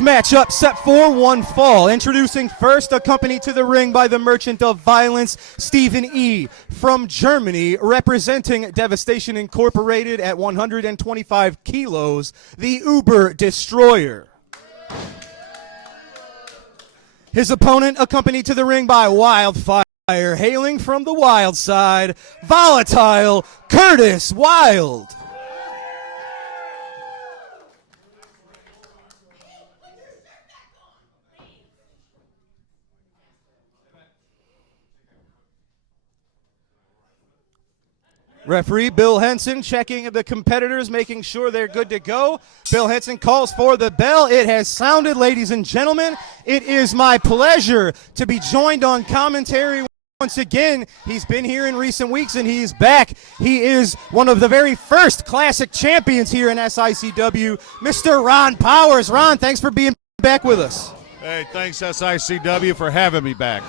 Next matchup set for one fall. Introducing first, accompanied to the ring by the Merchant of Violence, Stephen E. From Germany, representing Devastation Incorporated at 125 kilos, the Uber Destroyer. His opponent, accompanied to the ring by Wildfire, hailing from the wild side, Volatile Curtis Wylde. Referee Bill Henson checking the competitors, making sure they're good to go. Bill Henson calls for the bell. It has sounded, ladies and gentlemen. It is my pleasure to be joined on commentary once again. He's been here in recent weeks, and he's back. He is one of the very first classic champions here in SICW, Mr. Ron Powers. Ron, thanks for being back with us. Hey, thanks SICW for having me back.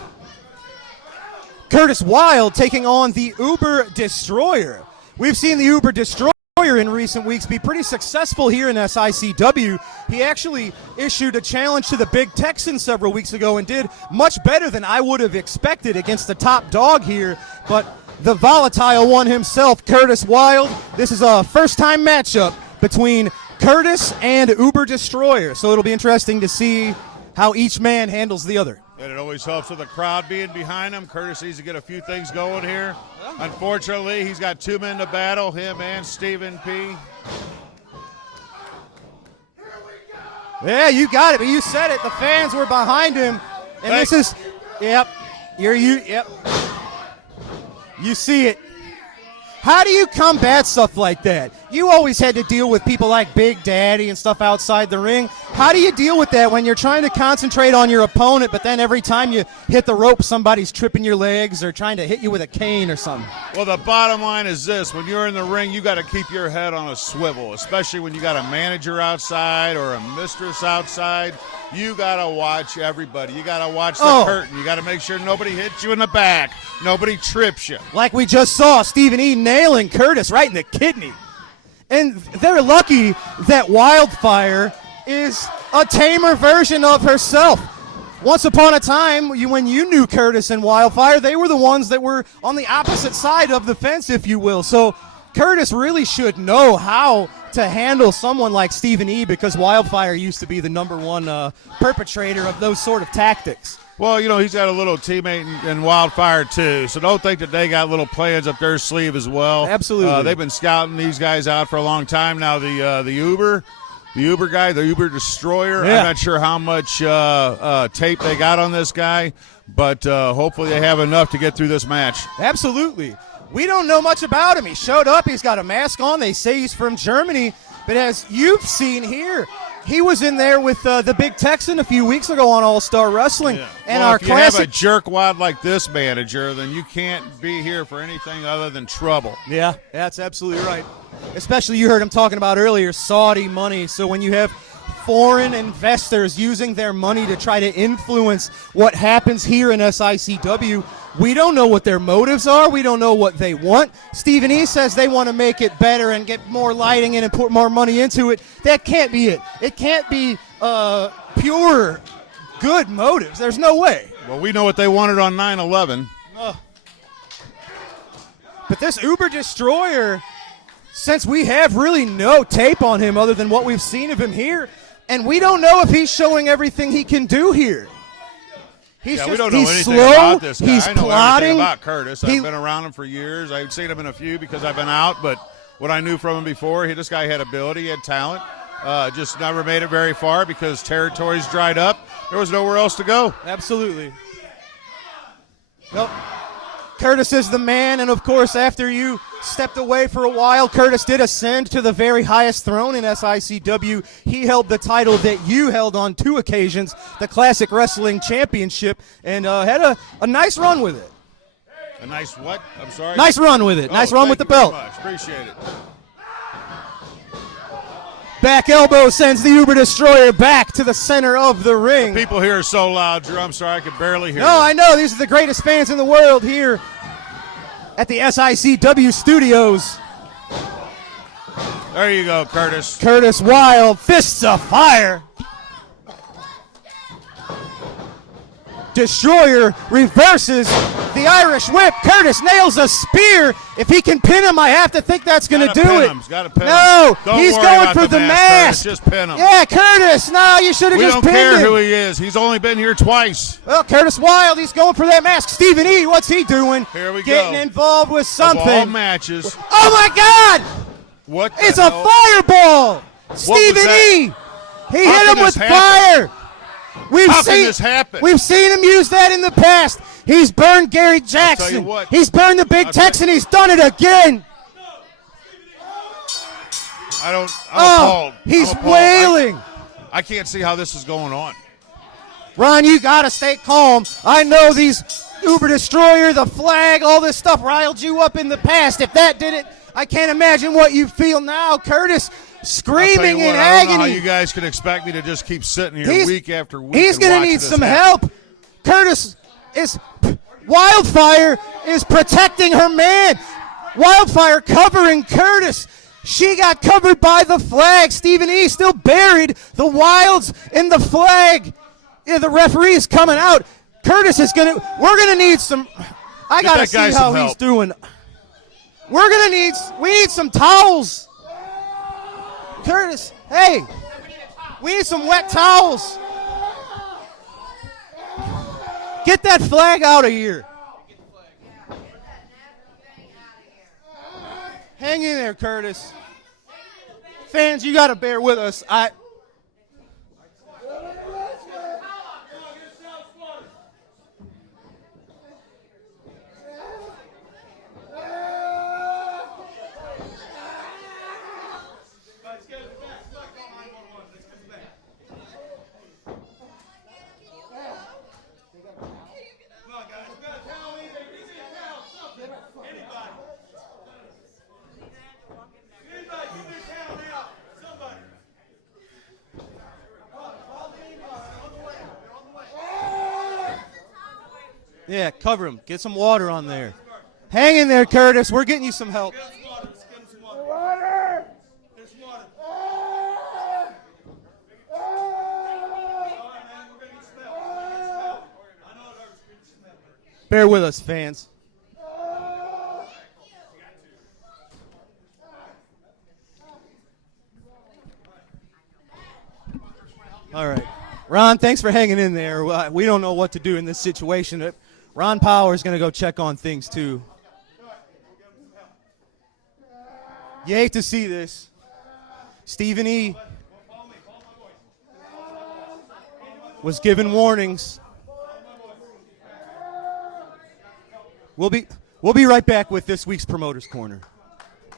Curtis Wylde taking on the Uber Destroyer. We've seen the Uber Destroyer in recent weeks be pretty successful here in SICW. He actually issued a challenge to the Big Texan several weeks ago and did much better than I would have expected against the top dog here. But the volatile one himself, Curtis Wylde, this is a first-time matchup between Curtis and Uber Destroyer. So it'll be interesting to see how each man handles the other. And it always helps with the crowd being behind him. Curtis needs to get a few things going here. Unfortunately, he's got two men to battle, him and Stephen P. Yeah, you got it, but you said it. The fans were behind him. And Thanks. This is, yep, yep. You see it. How do you combat stuff like that? You always had to deal with people like Big Daddy and stuff outside the ring. How do you deal with that when you're trying to concentrate on your opponent, but then every time you hit the rope, somebody's tripping your legs or trying to hit you with a cane or something? Well, the bottom line is this. When you're in the ring, you got to keep your head on a swivel, especially when you got a manager outside or a mistress outside. You got to watch everybody. You got to watch the curtain. You got to make sure nobody hits you in the back. Nobody trips you. Like we just saw, Stephen E. nailing Curtis right in the kidney. And they're lucky that Wildfire is a tamer version of herself. Once upon a time, when you knew Curtis and Wildfire, they were the ones that were on the opposite side of the fence, if you will. So Curtis really should know how to handle someone like Stephen E. because Wildfire used to be the number one perpetrator of those sort of tactics. Well, you know, he's got a little teammate in Wildfire, too, so don't think that they got little plans up their sleeve as well. Absolutely. They've been scouting these guys out for a long time now. The Uber guy, the Uber Destroyer, yeah. I'm not sure how much tape they got on this guy, but hopefully they have enough to get through this match. Absolutely. We don't know much about him. He showed up. He's got a mask on. They say he's from Germany. But as you've seen here, he was in there with the Big Texan a few weeks ago on All-Star Wrestling. Yeah. And well, our if you have a classic jerkwad like this manager, then you can't be here for anything other than trouble. Yeah, that's absolutely right. Especially you heard him talking about earlier, Saudi money. So when you have foreign investors using their money to try to influence what happens here in SICW, we don't know what their motives are. We don't know what they want. Stephen E. says they want to make it better and get more lighting in and put more money into it. That can't be it. It can't be pure good motives. There's no way. Well, we know what they wanted on 9/11. But this Uber Destroyer, since we have really no tape on him other than what we've seen of him here, and we don't know if he's showing everything he can do here. We don't know anything slow, about this guy. He's I know plotting. everything about Curtis. I've been around him for years. I've seen him in a few because I've been out, but what I knew from him before, this guy had ability, he had talent, just never made it very far because territories dried up. There was nowhere else to go. Absolutely. Nope. Curtis is the man, and of course, after you stepped away for a while, Curtis did ascend to the very highest throne in SICW. He held the title that you held on 2 occasions, the Classic Wrestling Championship, and had a nice run with it. A nice what? I'm sorry? Nice run with it. Nice run with the belt. Thank you very much. Appreciate it. Back elbow sends the Uber Destroyer back to the center of the ring. The people here are so loud, Drew. I'm sorry, I could barely hear No, you. I know. These are the greatest fans in the world here at the SICW studios. There you go, Curtis. Curtis Wylde, fists of fire. Destroyer reverses the Irish whip. Curtis nails a spear. If he can pin him, I have to think that's going to do it. No, he's going for the mask. Just pin him. Yeah, Curtis. No, you should have just pinned him. We don't care who he is. He's only been here twice. Well, Curtis Wylde, he's going for that mask. Stephen E., what's he doing? Here we go. Getting involved with something. Of all matches. Oh, my God. What? It's a fireball. Stephen E. He hit him with fire. How can this happen? We've seen him use that in the past. He's burned Gary Jackson. He's burned the Big Texan. He's done it again. I'm appalled. He's wailing. I can't see how this is going on. Ron, you got to stay calm. I know these Uber Destroyer, the flag, all this stuff riled you up in the past. If that did it, I can't imagine what you feel now. Curtis screaming in agony. I don't know how you guys can expect me to just keep sitting here week after week. He's going to need some help. Curtis Wildfire is protecting her man. Wildfire covering Curtis. She got covered by the flag. Stephen E. still buried. The Wilds in the flag. Yeah, the referee is coming out. Curtis is going to, we're going to need some, I got to see how he's doing. We need some towels. Curtis, hey, we need some wet towels. Get that flag out of here. Hang in there, Curtis. Fans, you got to bear with us. Yeah, cover him. Get some water on there. Hang in there, Curtis. We're getting you some help. Bear with us, fans. All right. Ron, thanks for hanging in there. We don't know what to do in this situation. Ron Power is going to go check on things, too. You hate to see this. Stephen E. was given warnings. We'll be right back with this week's Promoters Corner.